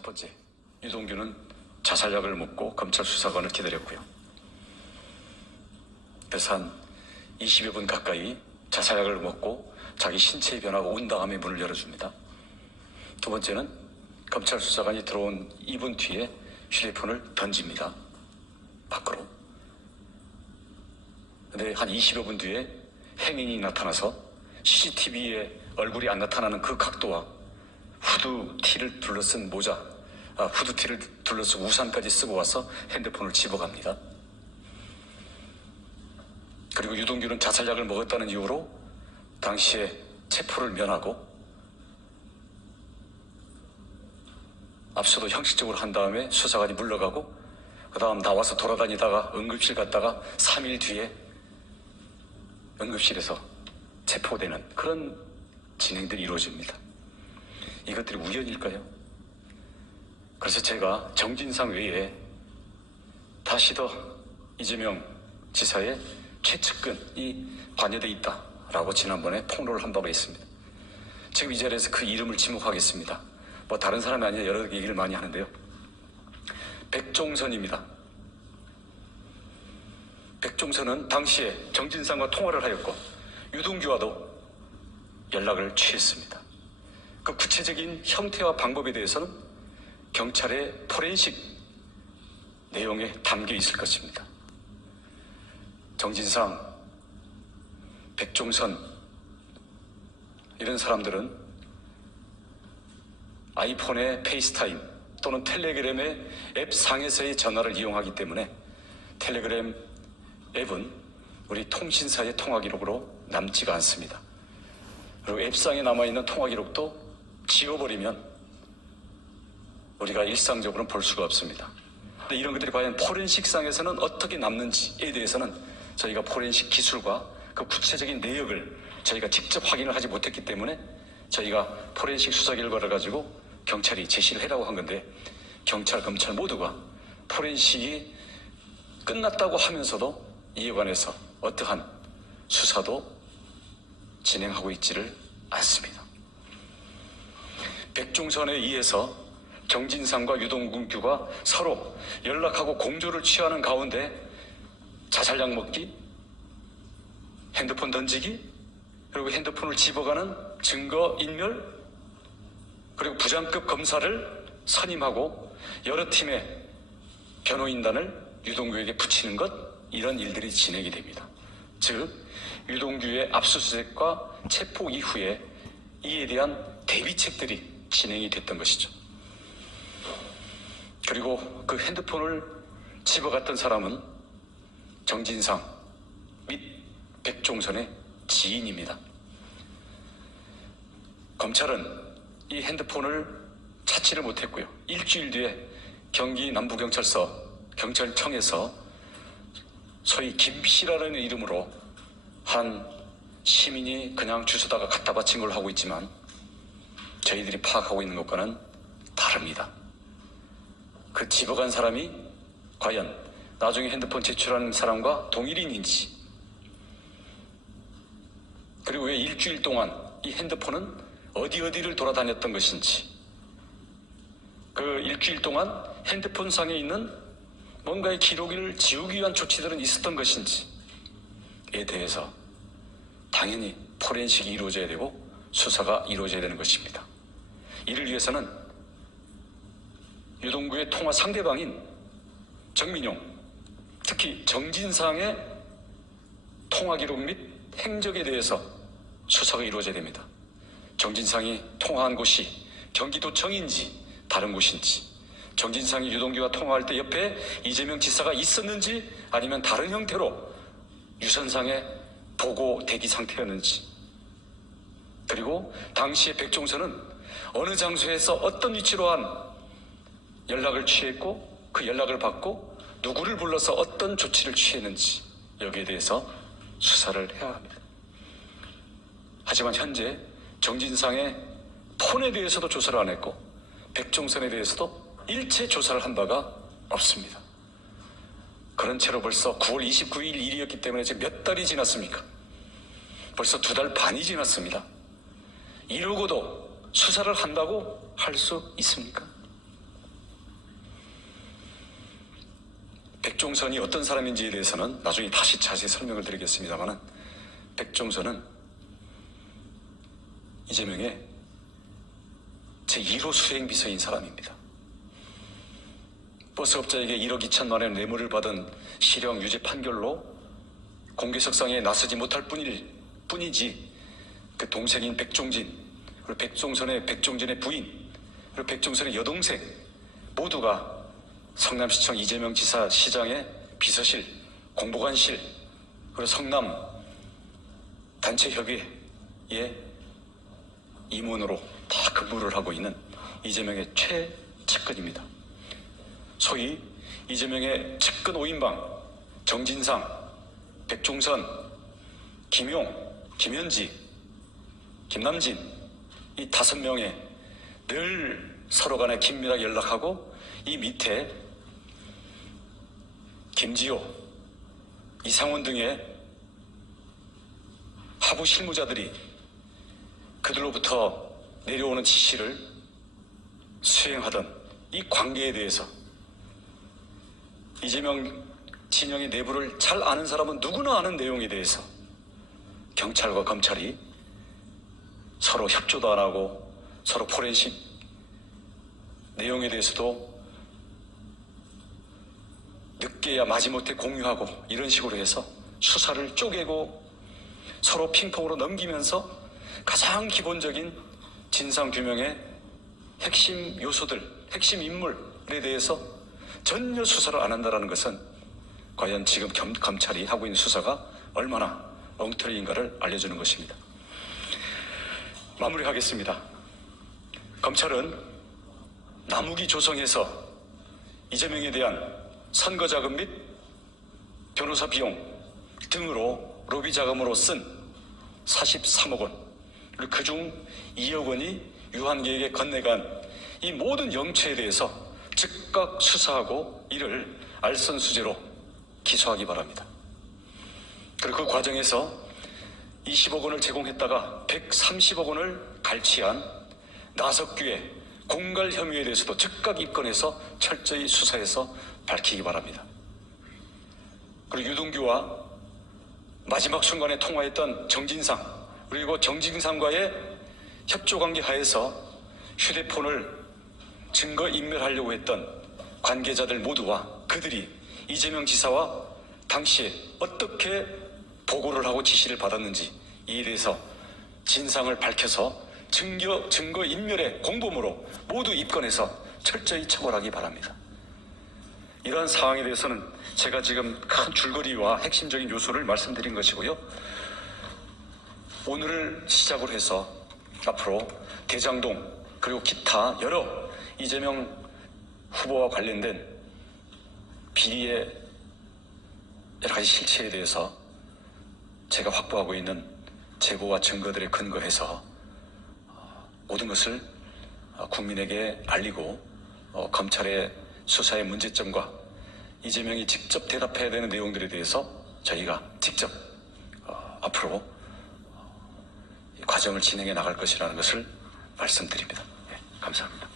첫 번째, 유동규는 자살약을 먹고 검찰 수사관을 기다렸고요. 그래서 한 20여 분 가까이 자살약을 먹고 자기 신체의 변화가 온 다음에 문을 열어줍니다. 두 번째는 검찰 수사관이 들어온 2분 뒤에 휴대폰을 던집니다. 밖으로. 근데 한 20여 분 뒤에 행인이 나타나서 CCTV에 얼굴이 안 나타나는 그 각도와 후드티를 둘러쓴 모자, 후드티를 둘러쓴 우산까지 쓰고 와서 핸드폰을 집어갑니다. 그리고 유동규는 자살약을 먹었다는 이유로 당시에 체포를 면하고 압수도 형식적으로 한 다음에 수사관이 물러가고 그 다음 나와서 돌아다니다가 응급실 갔다가 3일 뒤에 응급실에서 체포되는 그런 진행들이 이루어집니다. 이것들이 우연일까요? 그래서 제가 정진상 외에 다시 더 이재명 지사의 최측근이 관여되어 있다라고 지난번에 폭로를 한 바가 있습니다. 지금 이 자리에서 그 이름을 지목하겠습니다. 뭐 다른 사람이 아니라 여러 얘기를 많이 하는데요. 백종선입니다. 백종선은 당시에 정진상과 통화를 하였고 유동규와도 연락을 취했습니다. 그 구체적인 형태와 방법에 대해서는 경찰의 포렌식 내용에 담겨 있을 것입니다. 정진상, 백종선 이런 사람들은 아이폰의 페이스타임 또는 텔레그램의 앱 상에서의 전화를 이용하기 때문에 텔레그램 앱은 우리 통신사의 통화 기록으로 남지가 않습니다. 그리고 앱상에 남아있는 통화 기록도 지워버리면 우리가 일상적으로는 볼 수가 없습니다. 근데 이런 것들이 과연 포렌식상에서는 어떻게 남는지에 대해서는 저희가 포렌식 기술과 그 구체적인 내역을 저희가 직접 확인을 하지 못했기 때문에 저희가 포렌식 수사 결과를 가지고 경찰이 제시를 해라고 한 건데 경찰, 검찰 모두가 포렌식이 끝났다고 하면서도 이에 관해서 어떠한 수사도 진행하고 있지를 않습니다. 백종선에 의해서 정진상과 유동규가 서로 연락하고 공조를 취하는 가운데 자살약 먹기, 핸드폰 던지기, 그리고 핸드폰을 집어가는 증거 인멸, 그리고 부장급 검사를 선임하고 여러 팀의 변호인단을 유동규에게 붙이는 것, 이런 일들이 진행이 됩니다. 즉 유동규의 압수수색과 체포 이후에 이에 대한 대비책들이 진행이 됐던 것이죠. 그리고 그 핸드폰을 집어갔던 사람은 정진상 및 백종선의 지인입니다. 검찰은 이 핸드폰을 찾지를 못했고요. 일주일 뒤에 경기 남부경찰서 경찰청에서 소위 김씨라는 이름으로 한 시민이 그냥 주소다가 갖다 바친 걸 하고 있지만 저희들이 파악하고 있는 것과는 다릅니다. 그 집어간 사람이 과연 나중에 핸드폰 제출하는 사람과 동일인인지, 그리고 왜 일주일 동안 이 핸드폰은 어디를 돌아다녔던 것인지, 그 일주일 동안 핸드폰 상에 있는 뭔가의 기록을 지우기 위한 조치들은 있었던 것인지에 대해서 당연히 포렌식이 이루어져야 되고 수사가 이루어져야 되는 것입니다. 이를 위해서는 유동규의 통화 상대방인 정민용, 특히 정진상의 통화 기록 및 행적에 대해서 수사가 이루어져야 됩니다. 정진상이 통화한 곳이 경기도청인지 다른 곳인지, 정진상이 유동규와 통화할 때 옆에 이재명 지사가 있었는지 아니면 다른 형태로 유선상의 보고 대기 상태였는지, 그리고 당시에 백종선은 어느 장소에서 어떤 위치로 한 연락을 취했고 그 연락을 받고 누구를 불러서 어떤 조치를 취했는지, 여기에 대해서 수사를 해야 합니다. 하지만 현재 정진상의 폰에 대해서도 조사를 안 했고 백종선에 대해서도 일체 조사를 한 바가 없습니다. 그런 채로 벌써 9월 29일 일이었기 때문에 지금 몇 달이 지났습니까? 벌써 2달 반이 지났습니다. 이러고도 수사를 한다고 할 수 있습니까? 백종선이 어떤 사람인지에 대해서는 나중에 다시 자세히 설명을 드리겠습니다만, 백종선은 이재명의 제1호 수행비서인 사람입니다. 버스업자에게 1억 2천만 원의 뇌물을 받은 실형 유죄 판결로 공개석상에 나서지 못할 뿐이지, 그 동생인 백종진, 그리고 백종진의 부인, 그리고 백종선의 여동생 모두가 성남시청 이재명 지사 시장의 비서실, 공보관실, 그리고 성남 단체협의회의 임원으로 다 근무를 하고 있는 이재명의 최측근입니다. 소위 이재명의 측근 5인방 정진상, 백종선, 김용, 김현지, 김남진, 이 5명의 늘 서로 간에 긴밀하게 연락하고, 이 밑에 김지호, 이상원 등의 하부 실무자들이 그들로부터 내려오는 지시를 수행하던 이 관계에 대해서 이재명 진영의 내부를 잘 아는 사람은 누구나 아는 내용에 대해서 경찰과 검찰이 서로 협조도 안 하고 서로 포렌식 내용에 대해서도 늦게야 마지못해 공유하고, 이런 식으로 해서 수사를 쪼개고 서로 핑퐁으로 넘기면서 가장 기본적인 진상규명의 핵심 요소들, 핵심 인물에 대해서 전혀 수사를 안 한다는 것은 과연 지금 검찰이 하고 있는 수사가 얼마나 엉터리인가를 알려주는 것입니다. 마무리하겠습니다. 검찰은 나무기 조성해서 이재명에 대한 선거 자금 및 변호사 비용 등으로 로비 자금으로 쓴 43억 원, 그리고 그중 2억 원이 유한계에게 건네간 이 모든 영체에 대해서 즉각 수사하고 이를 알선수재로 기소하기 바랍니다. 그리고 그 과정에서 20억 원을 제공했다가 130억 원을 갈취한 나석규의 공갈 혐의에 대해서도 즉각 입건해서 철저히 수사해서 밝히기 바랍니다. 그리고 유동규와 마지막 순간에 통화했던 정진상, 그리고 정진상과의 협조관계 하에서 휴대폰을 증거인멸하려고 했던 관계자들 모두와 그들이 이재명 지사와 당시에 어떻게 보고를 하고 지시를 받았는지, 이에 대해서 진상을 밝혀서 증거인멸의 공범으로 모두 입건해서 철저히 처벌하기 바랍니다. 이러한 상황에 대해서는 제가 지금 큰 줄거리와 핵심적인 요소를 말씀드린 것이고요. 오늘을 시작으로 해서 앞으로 대장동 그리고 기타 여러 이재명 후보와 관련된 비리의 여러 가지 실체에 대해서 제가 확보하고 있는 제보와 증거들에 근거해서 모든 것을 국민에게 알리고, 검찰의 수사의 문제점과 이재명이 직접 대답해야 되는 내용들에 대해서 저희가 직접 앞으로 과정을 진행해 나갈 것이라는 것을 말씀드립니다. 네, 감사합니다.